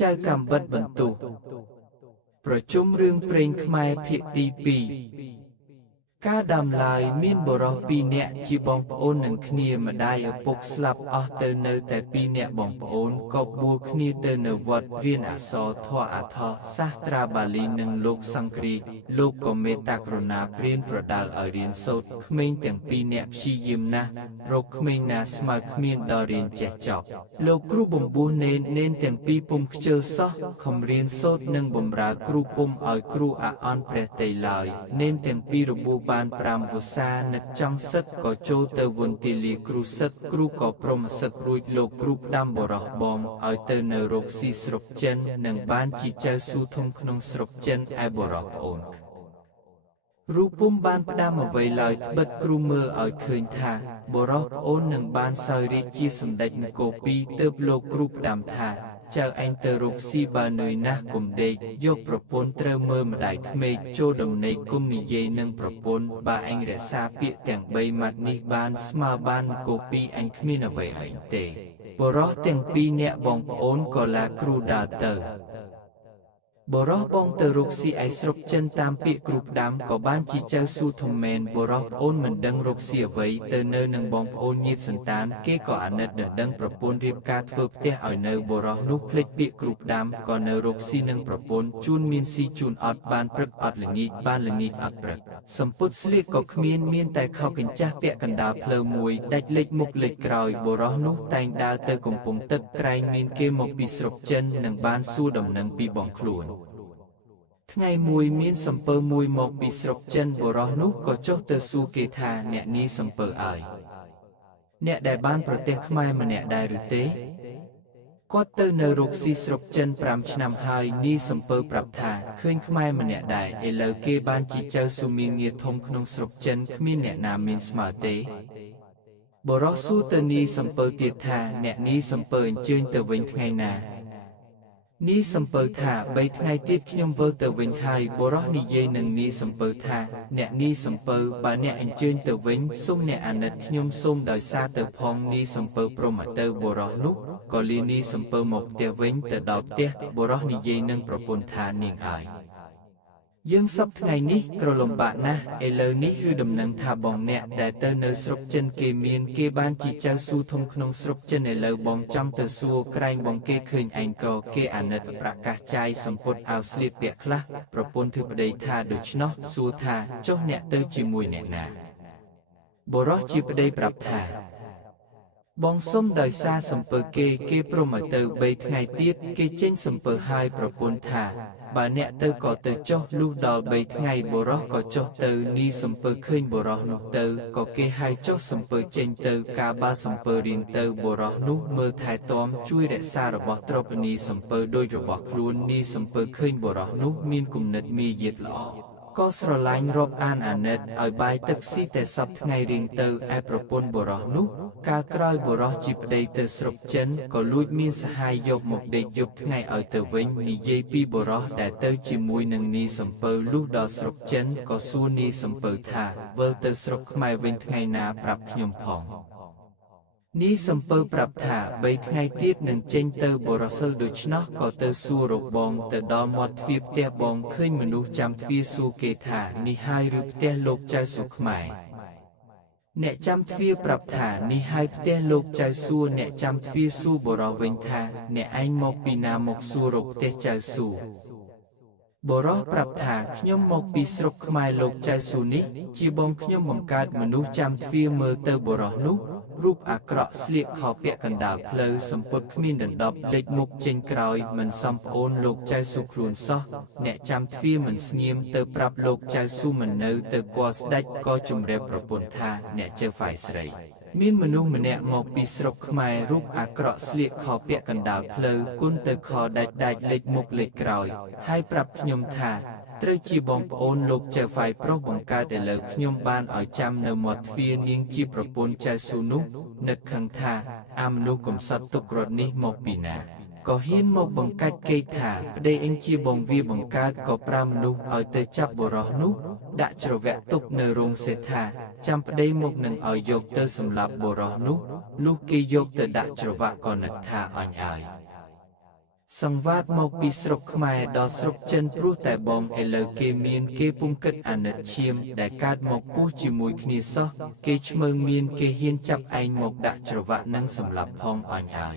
ចៅកម្មវិតបន្ទោះប្រជុំរឿងព្រេងខ្មែរភាគទី2ការដាំឡើយមានបុរស2នាក់ជាបងប្អូននឹងគ្នាម្ដាយឪពុកស្លាប់អស់ទៅនៅតែ2នាក់បងប្អូនក៏បួសគ្នាទៅនៅវត្តរៀនអក្សរធម៌អថោសាស្ត្រាបាលីនិងលោកសង្គ្រាចលោកក៏មេត្តាករុណាព្រានប្រដៅឲ្យរៀនសូត្រក្មេងទាំង2នាក់ព្យាយាមណាស់រកក្មេងណាស្មើគ្មានដល់រៀនចេះចប់លោកគ្រូបំពោះនេនទាំងពីរពុំខ្ជិលសោះខំរៀនសូត្រនិងបំរើគ្រូពុំឲ្យគ្រូអាអន់ព្រះតីឡើយនេនទាំងពីររបួសបាន5វស្សានឹកចង់សឹកក៏ចូលទៅវន្ទាលាគ្រូសឹកគ្រូក៏ព្រមសឹករួចលោកគ្រូផ្ដាំបរោះបងឲ្យទៅនៅរកស៊ីស្រុកចិននិងបានជាចៅស៊ូធំក្នុងស្រុកចិនឯបរោះប្អូនរូបពុំបានផ្ដាំអ្វីឡើយត្បិតគ្រូមើលឲ្យឃើញថាបរោះប្អូននឹងបានសោយរាជ្យជាសម្ដេចនគរ2ទើបលោកគ្រូផ្ដាំថាចៅឯងទៅរកស៊ីបើនឿយណាស់កុំដេកយកប្រពន្ធត្រូវមើលម្ដាយក្មេកចូលដំណេកគុំនិយាយនឹងប្រពន្ធបើឯងរក្សាពាក្យទាំង3ម៉ាត់នេះបានស្មើបាននគរ2អញគ្មានអ្វីឯងទេបរោះទាំង2នាក់បងប្អូនក៏ឡាគ្រូដើរទៅបរោះបងទៅរកស៊ីឯស្រុកចិនតាមពាក្យគ្រូផ្ដាំក៏បានជាចៅស៊ូធំមែនបរោះប្អូនមិនដឹងរកស៊ីអ្វីទៅនៅនឹងបងប្អូនញាតិសន្តានគេក៏អាណិតដណ្ដឹងប្រពន្ធរៀបការធ្វើផ្ទះឲ្យនៅបរោះនោះភ្លេចពាក្យគ្រូផ្ដាំក៏នៅរកស៊ីនឹងប្រពន្ធជូនមានស៊ីជូនអត់បានព្រឹកអត់ល្ងាចបានល្ងាចអត់ព្រឹកសម្ពុតស្លៀកក៏គ្មានមានតែខោកញ្ចាស់ពាក់កណ្ដាលភ្លើមួយដាច់លេចមុខលេចក្រោយបរោះនោះតែងដើរទៅកំពង់ទឹកក្រែងមានគេមកពីស្រុកចិននិងបានសួរដំណឹងពីបងខ្លួនថ្ងៃមួយមានសំពើមួយមកពីស្រុកចិនបរោះនោះក៏ចុះទៅសួរគេថាអ្នកនេះសំពើអើយអ្នកដែលបានប្រទេសខ្មែរម្នាក់ដែរឬទេគាត់ទៅនៅរកស៊ីស្រុកចិន5ឆ្នាំហើយនេះសំពើប្រាប់ថាឃើញខ្មែរម្នាក់ដែរឥឡូវគេបានជាចៅស៊ូមានងារធំក្នុងស្រុកចិនគ្មានអ្នកណាមានស្មើទេបរោះសួរទៅនេះសំពើទៀតថាអ្នកនេះសំពើអញ្ជើញទៅវិញថ្ងៃណានេះសំពើថា3ថ្ងៃទៀតខ្ញុំវិលទៅវិញហើយបរោះនិយាយនឹងនេះសំពើថាអ្នកនេះសំពើបើអ្នកអញ្ជើញទៅវិញសូមអ្នកអាណិតខ្ញុំសូមដោយសារទៅផងនេះសំពើព្រមទៅបរោះនោះក៏លីនេះសំពើមកផ្ទះវិញទៅដល់ផ្ទះបរោះនិយាយនឹងប្រពន្ធថានាងអើយយើងសពថ្ងៃនេះក្រលំបាកណាស់ឥឡូវនេះគឺដំណឹងថាបងអ្នកដែលទៅនៅស្រុកចិនគេមានគេបានជាចៅស៊ូធំក្នុងស្រុកចិនឥឡូវបងចំទៅសួរក្រែងបងគេឃើញឯងក៏គេអាណិតប្រកាសចាយសម្ពុតឲ្យស្លៀកពាក់ខ្លះប្រពន្ធធ្វើប្តីថាដូច្នោះសួរថាចុះអ្នកទៅជាមួយអ្នកណាបរោះជាប្តីប្រាប់ថាបងសុំដោយសារសំពើគេព្រមឲ្យទៅ3ថ្ងៃទៀតគេចេញសំពើហើយប្រពន្ធថាបើអ្នកទៅក៏ទៅចុះលុះដល់3ថ្ងៃបរោះក៏ចុះទៅនេះសំពើឃើញបរោះនោះទៅក៏គេហៅចុះសំពើចេញទៅកាលបើសំពើរៀនទៅបរោះនោះមើលថែទាំជួយរក្សារបស់ទ្រព្យនេះសំពើដោយរបស់ខ្លួននេះសំពើឃើញបរោះនោះមានគំនិតមាយាទល្អក៏ស្រឡាញ់រាប់អានអាណិតឲ្យបាយទឹកស៊ីតែសពថ្ងៃរៀងទៅឯប្រពន្ធបរោះនោះកាលក្រោយបរោះជាប្តីទៅស្រុកចិនក៏លួចមានសហាយយកមកដេកយប់ថ្ងៃឲ្យទៅវិញនិយាយពីបរោះដែលទៅជាមួយនឹងនេះសំពើលុះដល់ស្រុកចិនក៏សួរនេះសំពើថាវិលទៅស្រុកខ្មែរវិញថ្ងៃណាប្រាប់ខ្ញុំផងនេះសំពើប្រាប់ថា3ថ្ងៃទៀតនឹងចេញទៅបរោះសិលដូច្នោះក៏ទៅសួររកបងទៅដល់មាត់ទ្វារផ្ទះបងឃើញមនុស្សចាំទ្វារសួរគេថានេះហើយឬផ្ទះលោកចៅស៊ូខ្មែរអ្នកចាំទ្វារប្រាប់ថានេះហើយផ្ទះលោកចៅស៊ូអ្នកចាំទ្វារសួរបរោះវិញថាអ្នកឯងមកពីណាមកសួររកផ្ទះចៅស៊ូបរោះប្រាប់ថាខ្ញុំមកពីស្រុកខ្មែរលោកចៅស៊ូនេះជាបងខ្ញុំបង្កើតមនុស្សចាំទ្វារមើលទៅបរោះនោះរូបអាក្រក់ស្លៀកខោពាក់កណ្ដាលផ្លូវសម្ពុតគ្មានដណ្ដប់លេចមុខចេញក្រោយមិនសមប្អូនលោកចៅស៊ូខ្លួនសោះអ្នកចាំទ្វារមិនស្ងៀមទៅប្រាប់លោកចៅស៊ូមិននៅទៅគាល់ស្ដេចក៏ជំរាបប្រពន្ធថាអ្នកចៅហ្វាយស្រីមានមនុស្សម្នាក់មកពីស្រុកខ្មែររូបអាក្រក់ស្លៀកខោពាក់កណ្ដាលផ្លូវគុណទៅខដាច់លេចមុខលេចក្រោយហើយប្រាប់ខ្ញុំថាត្រូវជាបងប្អូនលោកចៅហ្វាយប្រុសបង្កើតឥឡូវខ្ញុំបានឲ្យចាំនៅមាត់ទ្វារនាងជាប្រពន្ធចៅស៊ូនោះនឹកខឹងថាអាមនុស្សកំសត់ទុករត់នេះមកពីណាក៏ហ៊ានមកបង្កាច់គេថាប្តីអញជាបងវាបង្កើតក៏ប្រាំមនុស្សឲ្យទៅចាប់បរោះនោះដាក់ជ្រវៈទុកនៅរោងសេដ្ឋាចាំប្តីមកនឹងឲ្យយកទៅសម្លាប់បរោះនោះលុះគេយកទៅដាក់ជ្រវៈក៏នឹកថាអញឲ្យ សង្វាតមកពីស្រុកខ្មែរដល់ស្រុកចិនព្រោះតែបងឥឡូវគេមានគេពុំគិតអាណិតឈាមដែលកើតមកពោះជាមួយគ្នាសោះគេឈ្មើងមានគេហ៊ានចាប់ឯងមកដាក់ច្រវាក់និងសម្លាប់ផងអញហើយ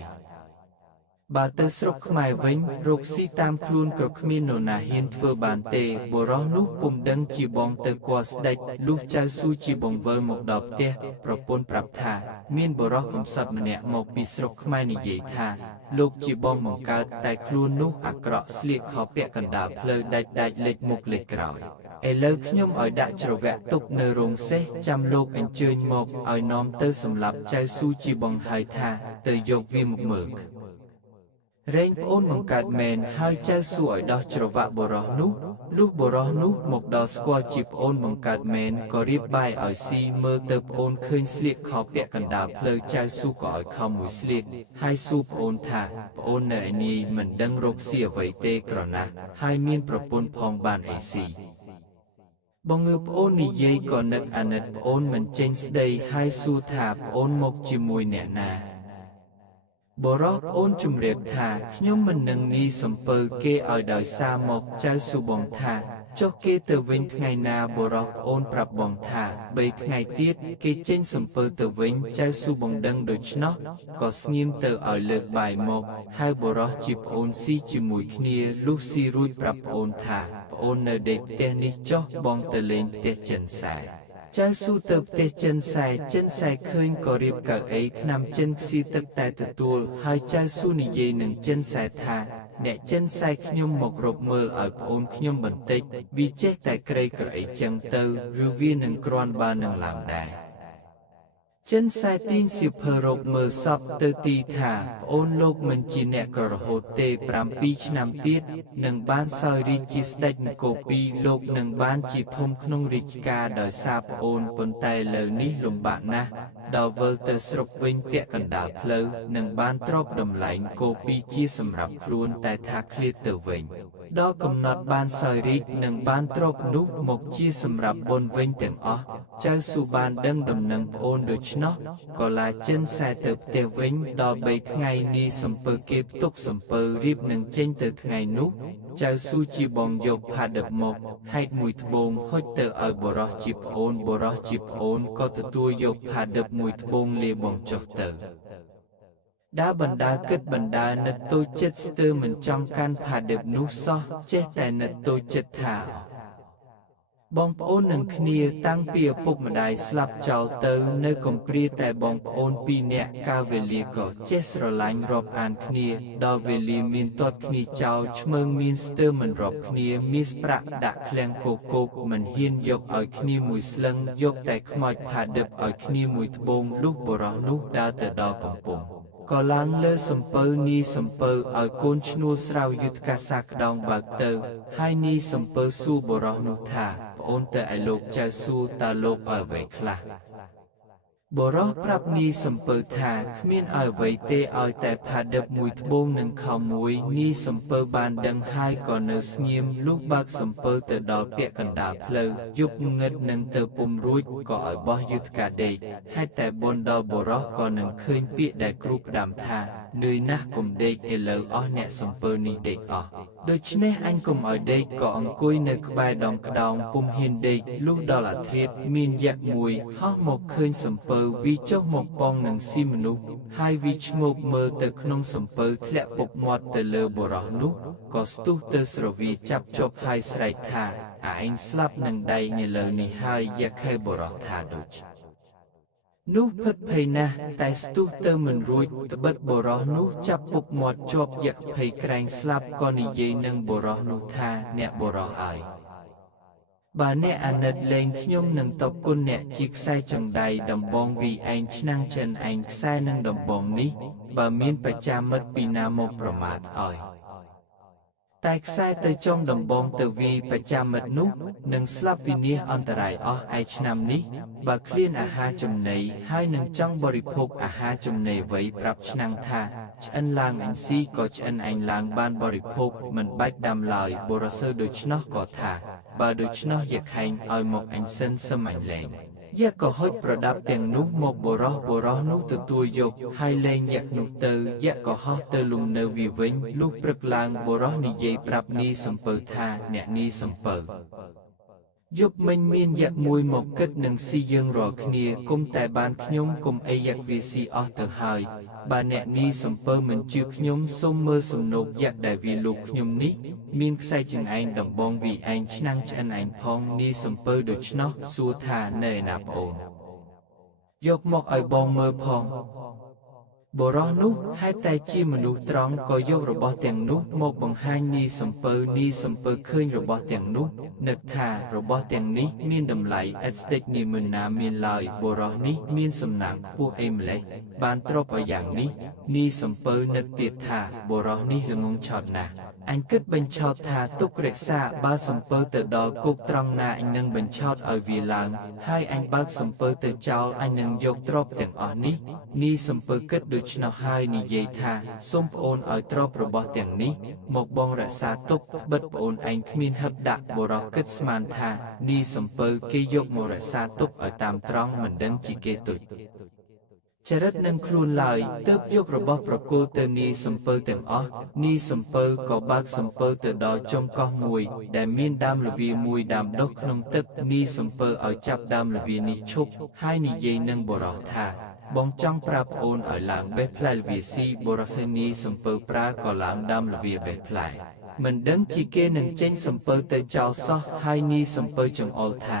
បើទៅស្រុកខ្មែរវិញរកស៊ីតាមខ្លួនក៏គ្មាននរណាហ៊ានធ្វើបានទេបុរសនោះពុំដឹងជាបងទៅគាល់ស្ដេចលុះចៅស៊ូជាបងវិលមកដល់ផ្ទះប្រពន្ធប្រាប់ថាមានបុរសកំសត់ម្នាក់មកពីស្រុកខ្មែរនិយាយថាលោកជាបងបង្កើតតែខ្លួននោះអាក្រក់ស្លៀកខោពាក់កណ្ដាលផ្លូវដាច់លេចមុខលេចក្រោយឥឡូវខ្ញុំឲ្យដាក់ច្រវាក់ទុកនៅរោងសេះចាំលោកអញ្ជើញមកឲ្យនាំទៅសម្លាប់ចៅស៊ូជាបងហើយថាទៅយកវាមកមើលរែងប្អូនបង្កើតមែនហើយចៅសួរឲ្យដោះច្រវាក់បុរសនោះលុះបុរសនោះមកដល់ស្គាល់ជាប្អូនបង្កើតមែនក៏រៀបបាយឲ្យស៊ីមើលទៅប្អូនឃើញស្លៀកខោពាក់កណ្ដាលផ្លូវចៅសួរក៏ឲ្យខំមួយស្លៀកហើយសួរប្អូនថាប្អូននៅឯនេះមិនដឹងរកស៊ីអ្វីទេក្រណាស់ហើយមានប្រពន្ធផងបានអីស៊ីបងងើប្អូននិយាយក៏នឹកអាណិតប្អូនមិនចេញស្ដីហើយសួរថាប្អូនមកជាមួយអ្នកណាបុរសប្អូនជំរាបថាខ្ញុំមិននឹងនីសំពើគេឲ្យដោយសារមកចៅស៊ូបងថាចុះគេទៅវិញថ្ងៃណាបុរសប្អូនប្រាប់បងថា3ថ្ងៃទៀតគេចេញសំពើទៅវិញចៅស៊ូបងដឹងដូច្នោះក៏ស្ងៀមទៅឲ្យលើកបាយមកហើយបុរសជាប្អូនស៊ីជាមួយគ្នាលុះស៊ីរួចប្រាប់ប្អូនថាប្អូននៅដេកផ្ទះនេះចុះបងទៅលេងផ្ទះចិនសែចៅស៊ូទៅផ្ទះចិនសែឃើញក៏រៀបកៅអីថ្នាំចិនខ្សៀទឹកតែទទួលហើយចៅស៊ូនិយាយនឹងចិនសែថាអ្នកចិនសែខ្ញុំមករកមើលឲ្យប្អូនខ្ញុំបន្តិចវាចេះតែក្រេកក្រអីចឹងទៅឬវានឹងគ្រាន់បើនឹងឡើងដែរចិនសែទីងសៀវភៅរកមើលសពទៅទីថាប្អូនលោកមិនជាអ្នកក៏រហូតទេ7ឆ្នាំទៀតនឹងបានសោយរាជជាស្ដេចនគរ2លោកនឹងបានជាធំក្នុងរាជការដោយសារប្អូនប៉ុន្តែលើនេះលំបាកណាស់ដល់វិលទៅស្រុកវិញពាក់កណ្ដាលផ្លូវនឹងបានទ្រព្យដំឡែងគោ2ជាសម្រាប់ខ្លួនតែថាឃ្លាតទៅវិញដល់កំណត់បានសោយរាជនឹងបានទ្រព្យនោះមកជាសម្រាប់បុណ្យវិញទាំងអស់ចៅស៊ូបានដឹងដំណឹងប្អូនដូច្នោះក៏ឡាចិនសែទៅផ្ទះវិញដល់3ថ្ងៃនេះសំពើគេផ្ទុកសំពើរៀបនឹងចេញទៅថ្ងៃនោះចៅស៊ូជាបងយកផាដិបមកហែកមួយត្បូងហុចទៅឲ្យបុរសជាប្អូនបុរសជាប្អូនក៏ទទួលយកផាដិបមួយត្បូងលាបងចុះទៅដើរបណ្ដើរគិតបណ្ដើរនឹកតូចចិត្តស្ទើរមិនចង់កាន់ផាដិបនោះសោះចេះតែនឹកតូចចិត្តថាបងប្អូននឹងគ្នាតាំងពីឪពុកម្ដាយស្លាប់ចោលទៅនៅកំព្រាតែបងប្អូន2នាក់កាលវេលាក៏ចេះស្រឡាញ់រាប់អានគ្នាដល់វេលាមានទាត់គ្នាចោលឈ្មើងមានស្ទើរមិនរាប់គ្នាមាសប្រាក់ដាក់ឃ្លាំងគោកមិនហ៊ានយកឲ្យគ្នាមួយស្លឹងយកតែខ្មោចផាដិបឲ្យគ្នាមួយត្បូងលុះបុរសនោះដើរទៅដល់កំពង់ក៏ឡើងលើសំពៅនីសំពៅឲ្យកូនឈ្នួលស្រាវយុទ្ធកាសាក្តោងបើកទៅហើយនីសំពៅសួរបុរសនោះថាប្អូនទៅឲ្យលោកចៅសួរតើលោកឲ្យអ្វីខ្លះបុរសប្រាប់នីសំពៅថាគ្មានឲ្យអ្វីទេឲ្យតែផាដិបមួយត្បូងនិងខោមួយនីសំពៅបានដឹងហើយក៏នៅស្ងៀមលុះបើកសំពៅទៅដល់ពាក់កណ្ដាលផ្លូវយប់ងឹតនឹងទៅពុំរួចក៏ឲ្យបោះយុទ្ធកាដេកហេតុតែបុណ្យដល់បុរសក៏នឹងឃើញពាក្យដែលគ្រូផ្ដាំថានឿយណាស់កុំដេកឥឡូវអស់អ្នកសំពៅនេះដេកអស់ដូច្នេះអញកុំឲ្យដេកក៏អង្គុយនៅក្បែរដងក្តោងពុំហ៊ានដេកលុះដល់អាធ្រាត្រមានយក្សមួយហោះមកឃើញសំពៅវាចុះមកប៉ងនឹងស៊ីមនុស្សហើយវាឈ្ងោកមើលទៅក្នុងសំពៅធ្លាក់ពុកមាត់ទៅលើបុរសនោះក៏ស្ទុះទៅស្រវីចាប់ជាប់ហើយស្រែកថាឯងស្លាប់នឹងដៃឥឡូវនេះហើយយក្សខេបុរសថាដូចនោះផិតភ័យណាស់តែស្ទុះទៅមិនរួចត្បិតបុរសនោះចាប់ពុកមាត់ជាប់យក្សភ័យក្រែងស្លាប់ក៏និយាយនឹងបុរសនោះថាអ្នកបុរសអើយបើអ្នកអាណិតលេងខ្ញុំនឹងតបគុណអ្នកជាខ្សែចង្ដៃដំបងវីឯងឆ្នាំងចិនឯងខ្សែនឹងដំបងនេះបើមានបច្ចាមិត្តពីណាមកប្រមាថឲ្យតែខ្សែទៅចុងដំបងទៅវីបច្ចាមិត្តនោះនឹងស្លាប់វិនាសអន្តរាយអស់ឯឆ្នាំនេះបើឃ្លានអាហារចំណីហើយនឹងចង់បរិភោគអាហារចំណីអ្វីប្រាប់ឆ្នាំងថាឆ្អិនឡើងអញស៊ីក៏ឆ្អិនអញឡើងបានបរិភោគមិនបាច់ដាំឡើយបុរសដូច្នោះក៏ថាបើដូច្នោះយកខែងឲ្យមកអញសិនសឹមអញលែង ยะก็หอยประดับแต่งนุหมกบรอนุตัวยกให้เลงยะนุเตอยะก็ฮอเตลุมเนวิเวงลูกปรึกลางบรอนิเยปรับนีสัมเปอร์ธาเนนีสัมเปอร์ยบមិនមានយៈមួយមកគិតនឹងស៊ីយើងរាល់គ្នាគុំតែបានខ្ញុំគុំអីយៈវាស៊ីអស់ទៅហើយបើអ្នកនេះសំពើមិនជឿខ្ញុំសូមមើលសំណូកយៈដែលវាលោកខ្ញុំនេះមានខ្សែចង្អែងដំបងវាឯងឆ្នាំងឆ្អិនឯងផងនេះសំពើដូច្នោះសួរថានៅឯណាប្អូនយកមកឲ្យបងមើលផងបរោះនោះហេតុតែជាមនុស្សត្រង់ក៏យករបស់ទាំងនោះមកបង្ហាញនីសំពើឃើញរបស់ទាំងនោះនឹកថារបស់ទាំងនេះមានតម្លៃឥតស្ដេចនេះមិនណាមានឡើយបរោះនេះមានសំណាងខ្ពស់អីម្លេះបានទ្រព្យឲ្យយ៉ាងនេះនីសំពើនឹកទៀតថាបរោះនេះល្ងងឆោតណាស់អញគិតបញ្ឆោតថាទុករក្សាបើសំពើទៅដល់គុកត្រង់ណាអញនឹងបញ្ឆោតឲ្យវាឡើងហើយអញបើកសំពើទៅចោលអញនឹងយកទ្រព្យទាំងអស់នេះនីសំពើគិតដូច្នោះហើយនិយាយថាសូមប្អូនឲ្យទ្រព្យរបស់ទាំងនេះមកបងរក្សាទុកបិទប្អូនឯងគ្មានហឹបដាក់បរោះគិតស្មានថានីសំពើគេយកមករក្សាទុកឲ្យតាមត្រង់មិនដឹងជាគេទុចចរិតនឹងខ្លួនឡើយទើបយករបស់ប្រគល់ទៅនីសំពើទាំងអស់នីសំពើក៏បើកសំពើទៅដល់ចុងកោះមួយដែលមានដើមល្វាមួយដាំដុះក្នុងទឹកនីសំពើឲ្យចាប់ដើមល្វានេះឈប់ហើយនិយាយនឹងបរោះថាបងចង់ប្រាប់ប្អូនឲ្យឡើងបេះផ្លែល្វាស៊ីបរោះនីសំពើប្រើក៏ឡើងដើមល្វាបេះផ្លែមិនដឹងជាគេនឹងចេញសំពើទៅចោលសោះហើយនីសំពើចង្អុលថា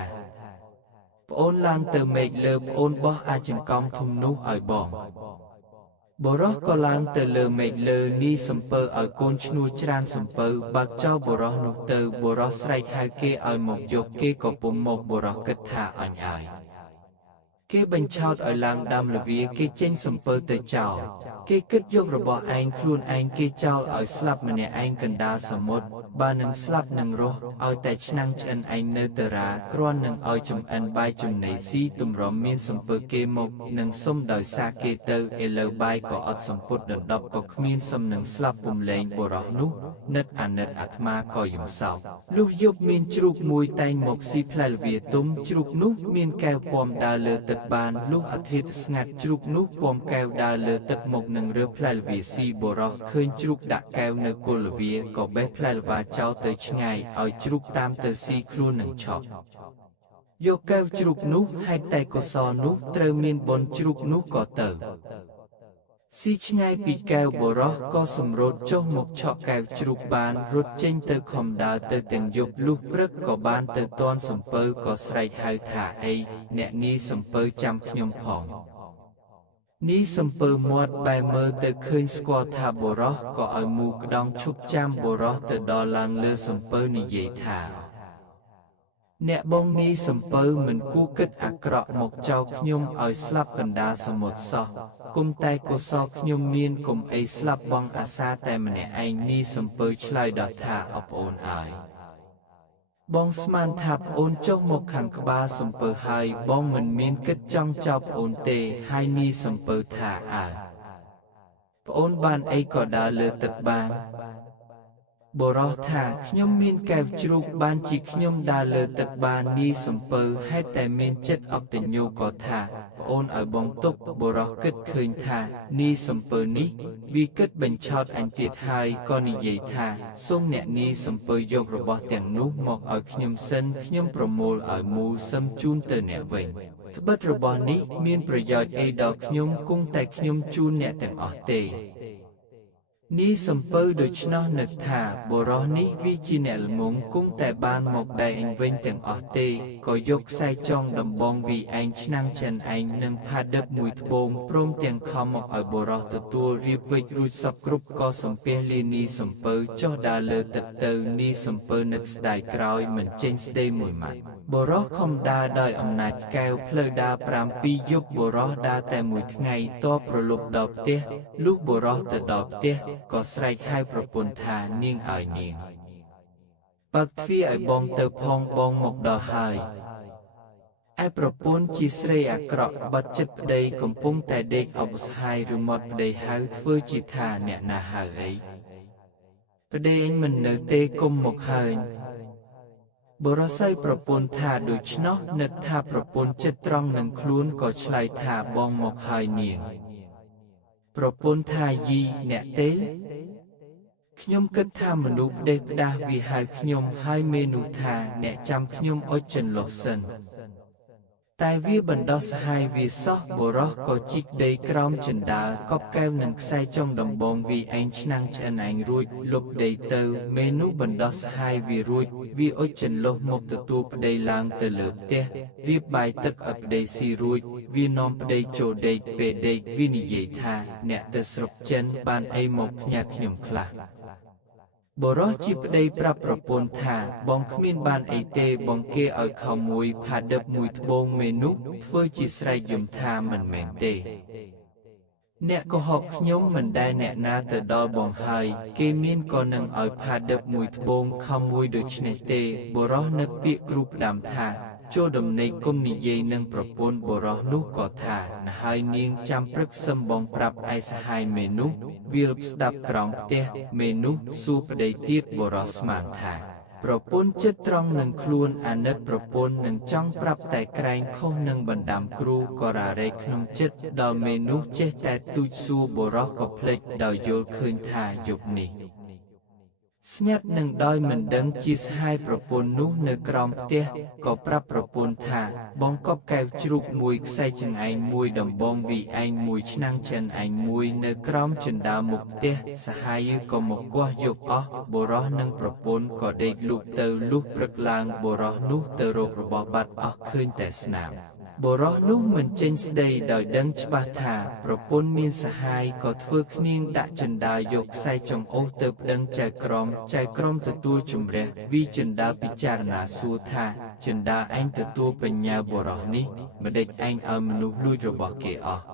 ប្អូនឡើងទៅមេឃលើប្អូនបោះអាចង្កំធំនោះឲ្យបងបរោះក៏ឡើងទៅលើមេឃលើនីសំពើឲ្យកូនឈ្នួលច្រានសំពើបើកចោលបរោះនោះទៅបរោះស្រែកហៅគេឲ្យមកយកគេក៏ពុំមកបរោះគិតថាអញឲ្យគេបញ្ឆោតឲ្យឡើងដើមល្វាគេចេញសំពើទៅចោលគេគិតយករបស់ឯងខ្លួនឯងគេចោលឲ្យស្លាប់ម្នាក់ឯងកណ្ដាលសមុទ្របើនឹងស្លាប់នឹងរស់ឲ្យតែឆ្នាំងឆ្អិនឯងនៅតារាគ្រាន់នឹងឲ្យចំអិនបាយចំណីស៊ីទម្រាំមានសំពើគេមកនឹងសុំដោយសារគេទៅឥឡូវបាយក៏អត់សម្ពុតដណ្ដប់ក៏គ្មានសំនឹងស្លាប់ពុំលែងបរោះនោះនឹកអាណិតអាត្មាក៏យំសោកលុះយប់មានជ្រូកមួយតែងមកស៊ីផ្លែល្វាទុំជ្រូកនោះមានកែវពំដើរលើទឹកបានលុះអធិធស្ងាត់ជ្រូកនោះពំកែវដើរលើទឹកមកនឹងរើផ្លែល្វាស៊ីបរោះឃើញជ្រូកដាក់កែវនៅគល់ល្វាក៏បេះផ្លែល្វាចោលទៅឆ្ងាយឲ្យជ្រូកតាមទៅស៊ីខ្លួននឹងឆក់យកកែវជ្រូកនោះហេតុតែកុសលនោះត្រូវមានបុណ្យជ្រូកនោះក៏ទៅស៊ីឆ្ងាយពីកែវបរោះក៏សម្រូតចុះមកឆក់កែវជ្រូកបានរត់ចេញទៅខំដើរទៅទាំងយប់លុះព្រឹកក៏បានទៅទាន់សំពើក៏ស្រែកហៅថាអីអ្នកនេះសំពើចាំខ្ញុំផងនេះសំពើមាត់បែរមើលទៅឃើញស្គាល់ថាបរោះក៏ឲ្យមូក្តងឈប់ចាំបរោះទៅដល់ឡើងលើសំពើនិយាយថាអ្នកបងនេះសំពើមិនគួរគិតអាក្រក់មកចោលខ្ញុំឲ្យស្លាប់កណ្ដាលសមុទ្រសោះគុំតែកុសលខ្ញុំមានកុំអីស្លាប់បងអាសាតែម្នាក់ឯងនេះសំពើឆ្លើយដល់ថាអប្អូនអើយបងស្មានថាប្អូនចុះមកខាងក្បាលសំពើហើយបងមិនមានគិតចង់ចោលប្អូនទេហើយនេះសំពើថាអើប្អូនបានអីក៏ដើរលើទឹកបានបរោះថាខ្ញុំមានកែវជ្រូកបានជាខ្ញុំដើរលើទឹកបាននេះសំពើហេតុតែមានចិត្តអបតញ្ញូក៏ថាប្អូនឲ្យបងទុកបរោះគិតឃើញថានេះសំពើនេះវាគិតបញ្ឆោតអញទៀតហើយក៏និយាយថាសូមអ្នកនេះសំពើយករបស់ទាំងនោះមកឲ្យខ្ញុំសិនខ្ញុំប្រមូលឲ្យមូលសឹមជូនទៅអ្នកវិញត្បិតរបស់នេះមានប្រយោជន៍អីដល់ខ្ញុំគង់តែខ្ញុំជូនអ្នកទាំងអស់ទេនេះសំពើដូច្នោះនឹកថាបរោះនេះវាជាអ្នកល្ងងគង់តែបានមកដែរឯងវិញទាំងអស់ទេក៏យកខ្សែចងដំបងវាឯងឆ្នាំងចិនឯងនឹងផាឌិបមួយត្បូងព្រមទាំងខំមកឲ្យបរោះទទួលរៀបវិចរួចសពគ្រប់ក៏សំពះលានីសំពើចុះដើរលើទឹកទៅនេះសំពើនឹកស្ដាយក្រោយមិនចេញស្ដីមួយម៉ាត់បរោះខំដើរដោយអំណាចកែវផ្លូវដើរ7យប់បរោះដើរតែមួយថ្ងៃតបប្រលប់ដល់ផ្ទះលុះបរោះទៅដល់ផ្ទះក៏ស្រែកហៅប្រពន្ធថានាងឲ្យនាងបើកទ្វារឲ្យបងទៅផងបងមកដល់ហើយឯប្រពន្ធជាស្រីអាក្រក់ក្បត់ចិត្តប្តីកំពុងតែដេកអបស្ហាយឬមាត់ប្តីហៅធ្វើជាថាអ្នកណាហៅអីប្តីឯងមិននៅទេគុំមកហើញ បរស័យប្រពន្ធថាដូច្នោះនឹកថាប្រពន្ធចិត្តត្រង់នឹងខ្លួនក៏ឆ្លើយថាបងមកហើយនាងប្រពន្ធថាយីអ្នកទេខ្ញុំគិតថាមនុស្សផ្ដេសផ្ដាស់វាហៅខ្ញុំហើយមេនោះថាអ្នកចាំខ្ញុំអុជចន្លុះសិនតែវាបណ្ដោះសហាយវាសោះបរោះក៏ជីកដីក្រោមជណ្ដើរកប់កែវនឹងខ្សែចុងដំបងវាឯងឆ្នាំងឆ្អិនឯងរួចលុបដីទៅមេនោះបណ្ដោះសហាយវារួចវាអុជចន្លុះមកទទួលប្តីឡើងទៅលើផ្ទះរៀបបាយទឹកឲ្យប្តីស៊ីរួចវានាំប្តីចូលដេកពេលដេកវានិយាយថាអ្នកទៅស្រុកចិនបានអីមកផ្ញើខ្ញុំខ្លះបរោះជាប្តីប្រាប់ប្រពន្ធថាបងគ្មានបានអីទេបងគេឲ្យខោមួយផាដិបមួយត្បូងមេនោះធ្វើជាស្រែកយំថាមិនមែនទេអ្នកកុហកខ្ញុំមិនដែលអ្នកណាទៅដល់បងហើយគេមានក៏នឹងឲ្យផាដិបមួយត្បូងខោមួយដូចនេះទេបរោះនឹកពាក្យគ្រូផ្ដាំថាចូលដំណេកគុំនិយាយនឹងប្រពន្ធបរោះនោះក៏ថាណហើយនាងចាំព្រឹកសឹមបងប្រាប់ឯសហាយមេនោះវាលស្ដាប់ក្រោមផ្ទះមេនោះសួរប្តីទៀតបរោះស្មានថាប្រពន្ធចិត្តត្រង់នឹងខ្លួនអាណិតប្រពន្ធនឹងចង់ប្រាប់តែក្រែងខុសនឹងបណ្ដាំគ្រូក៏រ៉ារែកក្នុងចិត្តដល់មេនោះចេះតែទូចសួរបរោះក៏ភ្លេចដោយយល់ឃើញថាយប់នេះស្ងាត់នឹងដោយមិនដឹងជាសហាយប្រពន្ធនោះនៅក្រោមផ្ទះក៏ប្រាប់ប្រពន្ធថាបងកប់កែវជ្រូកមួយខ្សែចង្អែងមួយដំបងវីឯងមួយឆ្នាំងចិនឯងមួយនៅក្រោមជណ្ដើរមុខផ្ទះសហាយក៏មកគាស់យកអស់បរោះនិងប្រពន្ធក៏ដេកលូកទៅលុះព្រឹកឡើងបរោះនោះទៅរករបស់បាត់អស់ឃើញតែស្នាមបរោះនោះមិនចេញស្ដីដោយដឹងច្បាស់ថាប្រពន្ធមានសហាយក៏ធ្វើគ្នាងដាក់ជណ្ដើរយកខ្សែចង្អុលទៅប្តឹងចៅក្រមទទួលជំរះវិជណ្ដើរពិចារណាសួរថាជណ្ដើរឯងទទួលបញ្ញាបរោះនេះម្ដេចឯងឲ្យមនុស្សលួចរបស់គេអស់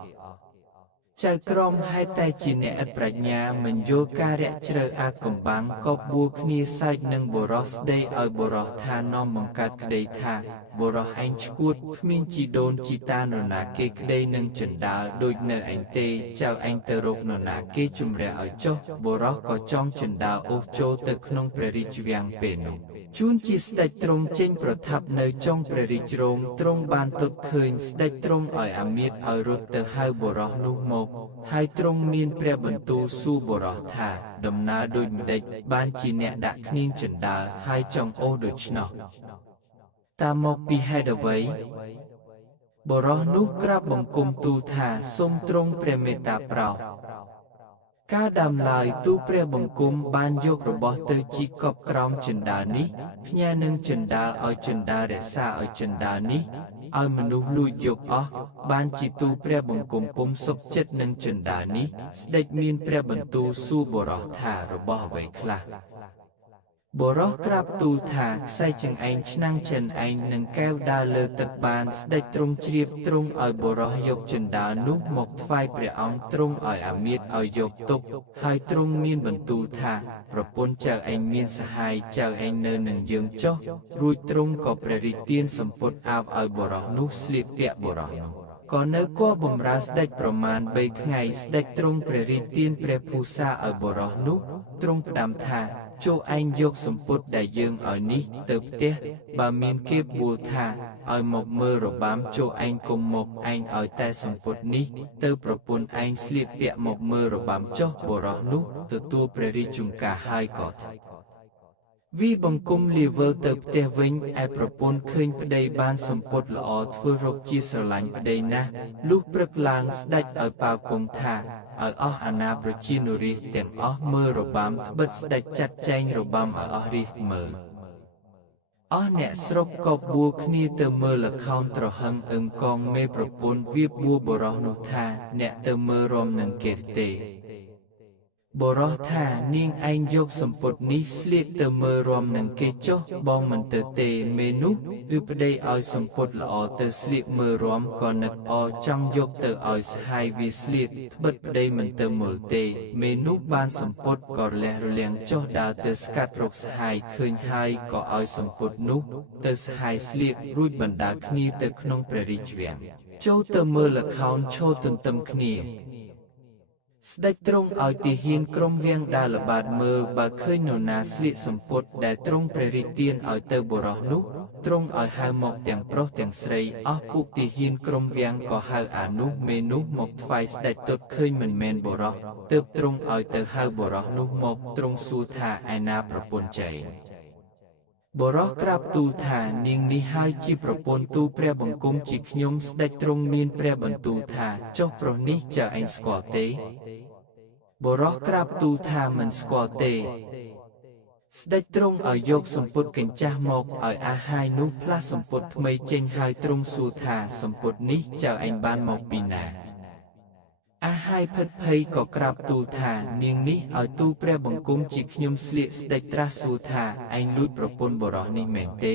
ចៅក្រមហេតុតែជាអ្នកឥតប្រាជ្ញាមិនយល់ការរៈជ្រៅអាកំបាំងក៏បួលគ្នាសើចនឹងបរោះស្ដីឲ្យបរោះថានាំបង្កើតក្តីថាបរោះឯងឈួតគ្មានជីដូនជីតានរណាគេក្តីនឹងចណ្ដាលដូចនៅឯងទេចៅឯងទៅរកនរណាគេជំរះឲ្យចុះបរោះក៏ចង់ចណ្ដាលអូសចូលទៅក្នុងព្រះរាជវាំងពេលនោះជួនជាស្ដេចទ្រង់ចេញប្រថាប់នៅចុងព្រះរាជរោងទ្រង់បានទតឃើញស្ដេចទ្រង់ឲ្យអាមាត្យឲ្យរត់ទៅហៅបរោះនោះមកហើយទ្រង់មានព្រះបន្ទូលសួរបរោះថាដំណើរដូចម្ដេចបានជាអ្នកដាក់គ្នាងចណ្ដាលហើយចង់អូសដូច្នោះតាមមកពីហេតុអ្វីបរោះនោះក្រាបបង្គំទូលថាសូមទ្រង់ព្រះមេត្តាប្រោសការដើមឡើយទូព្រះបង្គំបានយករបស់ទៅជីកប់ក្រោមជណ្ដើរនេះផ្ញើនឹងជណ្ដើរឲ្យជណ្ដើររក្សាឲ្យជណ្ដើរនេះឲ្យមនុស្សលួចយកអស់បានជាទូព្រះបង្គំពុំសុខចិត្តនឹងជណ្ដើរនេះស្ដេចមានព្រះបន្ទូលសួរបរោះថារបស់អ្វីខ្លះបរោះក្រាបទូលថាខ្សែចង្អែងឆ្នាំងចិនឯងនឹងកែវដើរលើទឹកបានស្ដេចទ្រង់ជ្រាបទ្រង់ឲ្យបរោះយកជណ្ដើរនោះមកថ្វាយព្រះអង្គទ្រង់ឲ្យអាមាត្យឲ្យយកទុកហើយទ្រង់មានបន្ទូលថាប្រពន្ធចៅឯងមានសហាយចៅឯងនៅនឹងយើងចុះរួចទ្រង់ក៏ព្រះរាជទានសម្ពុតអាវឲ្យបរោះនោះស្លៀកពាក់បរោះនោះក៏នៅគួរបម្រើស្ដេចប្រមាណ3ថ្ងៃស្ដេចទ្រង់ព្រះរាជទានព្រះភូសាឲ្យបរោះនោះទ្រង់ផ្ដាំថាចូលឯងយកសម្ពុតដែលយើងឲ្យនេះទៅផ្ទះបើមានគេបួលថាឲ្យមកមើលរបាំចូលឯងគុំមកឯងឲ្យតែសម្ពុតនេះទៅប្រពន្ធឯងស្លៀកពាក់មកមើលរបាំចុះបរោះនោះទទួលព្រះរាជជង្ការហើយក៏វិបង្គំលាវើទៅផ្ទះវិញឯប្រពន្ធឃើញប្តីបានសម្ពុតល្អធ្វើរកជាស្រឡាញ់ប្តីណាស់លុះព្រឹកឡើងស្ដេចឲ្យប៉ាវគង់ថាឲ្យអស់អាណាប្រជានុរាស្ត្រទាំងអស់មើលរបាំត្បិតស្ដេចចាត់ចែងរបាំឲ្យអស់រាស្ត្រមើលអស់អ្នកស្រុកក៏បួលគ្នាទៅមើលល្ខោនត្រហឹងអឹងកងមេប្រពន្ធវាបួលបរោះនោះថាអ្នកទៅមើលរំនឹងគេទេបរោះថានាងឯងយកសម្ពុតនេះស្លៀកទៅមើលរំនឹងគេចុះបងមិនទៅទេមេនោះឬប្តីឲ្យសម្ពុតល្អទៅស្លៀកមើលរំក៏នឹកចង់យកទៅឲ្យសហាយវាស្លៀកត្បិតប្តីមិនទៅមើលទេមេនោះបានសម្ពុតក៏រលះរលាំងចុះដើរទៅស្កាត់រកសហាយឃើញហើយក៏ឲ្យសម្ពុតនោះទៅសហាយស្លៀករួចបណ្ដាគ្នាទៅក្នុងព្រះរាជវាំងចូលទៅមើលល្ខោនឈរទន្ទឹមគ្នា ស្ដេចទ្រង់ឲ្យទាហានក្រុមវាំងដើរល្បាតមើលបើឃើញនរណាស្លៀកសំពត់ដែលទ្រង់ព្រះរាជទានឲ្យទៅបុរសនោះទ្រង់ឲ្យហៅមកទាំងប្រុសទាំងស្រីអស់ពួកទាហានក្រុមវាំងក៏ហៅអានោះមេនោះមកថ្វាយស្ដេចទតឃើញមិនមែនបុរសទើបទ្រង់ឲ្យទៅហៅបុរសនោះមកទ្រង់សួរថាឯណាប្រពន្ធចែងបុរសក្រាបទូលថានាងនេះហើយជាប្រពន្ធទូលព្រះបង្គំជាខ្ញុំស្ដេចទ្រង់មានព្រះបន្ទូលថាចុះប្រុសនេះចៅឯងស្គាល់ទេបុរសក្រាបទូលថាមិនស្គាល់ទេស្ដេចទ្រង់ឲ្យយកសំពត់កញ្ចាស់មកឲ្យអាហាយនោះផ្លាស់សំពត់ថ្មីចេញហើយទ្រង់សួរថាសំពត់នេះចៅឯងបានមកពីណាអាហាយភិតភ័យក៏ក្រាបទូលថានាងនេះឲ្យទូលព្រះបង្គំជាខ្ញុំស្លៀកស្ដេចត្រាស់សួរថាឯងលួចប្រពន្ធបុរសនេះមែនទេ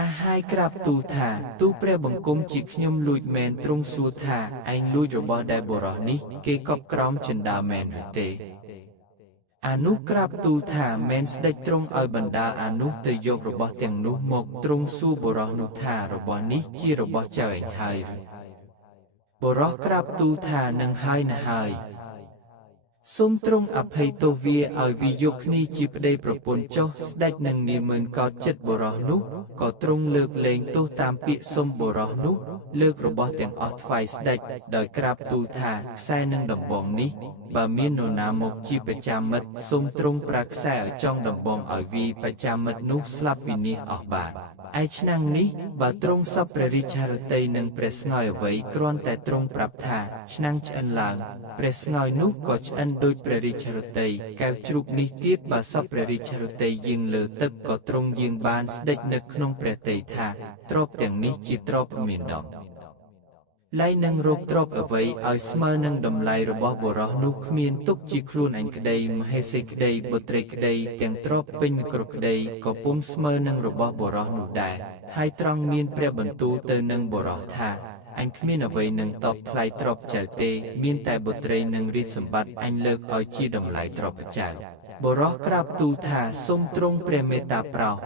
អាហាយក្រាបទូលថាទូលព្រះបង្គំជាខ្ញុំលួចមែនទ្រង់សួរថាឯងលួចរបស់ដែលបុរសនេះគេកប់ក្រោមជណ្ដើរមែនឬទេអានោះក្រាបទូលថាមែនស្ដេចទ្រង់ឲ្យបណ្ដាអានោះទៅយករបស់ទាំងនោះមកទ្រង់សួរបុរសនោះថារបស់នេះជារបស់ចៅឯងហើយបុរសក្រាបទូលថានឹងហើយណាហើយសូមទ្រង់អភ័យទោសវាឲ្យវាយកគ្នាជាប្តីប្រពន្ធចុះស្ដេចនឹងនាម៉ឺនកោតចិត្តបុរសនោះក៏ទ្រង់លើកលែងទោសតាមពាក្យសុំបុរសនោះលើករបស់ទាំងអស់ថ្វាយស្ដេចដោយក្រាបទូលថាខ្សែនឹងដំបងនេះបើមាននរណាមកជាបច្ចាមិត្តសូមទ្រង់ប្រើខ្សែឲ្យចងដំបងឲ្យវាបច្ចាមិត្តនោះស្លាប់វិនាសអស់បានឯឆ្នាំងនេះបើទ្រង់សពព្រះរាជហឫទ័យនឹងព្រះស្ងោយអ្វីគ្រាន់តែទ្រង់ប្រាប់ថាឆ្នាំងឆ្អិនឡើងព្រះស្ងោយនោះក៏ឆ្អិនដោយព្រះរាជហឫទ័យកែវជ្រូកនេះទៀតបើសពព្រះរាជហឫទ័យយាងលើទឹកក៏ទ្រង់យាងបានស្ដេចនៅក្នុងព្រះតីថាទ្រព្យទាំងនេះជាទ្រព្យមានដងឡៃនឹងរកទ្រព្យអ្វីឲ្យស្មើនឹងតម្លៃរបស់បុរសនោះគ្មានទុកជាខ្លួនឯងក្តីមហេសីក្តីបុត្រីក្តីទាំងទ្រព្យពេញមួយគ្រប់ក្តីក៏ពុំស្មើនឹងរបស់បុរសនោះដែរហើយត្រង់មានព្រះបន្ទូលទៅនឹងបុរសថាអញគ្មានអ្វីនឹងតបថ្លៃទ្រព្យចៅទេមានតែបុត្រីនិងរាជសម្បត្តិអញលើកឲ្យជាតម្លៃទ្រព្យចៅបុរសក្រាបទូលថាសូមទ្រង់ព្រះមេត្តាប្រោស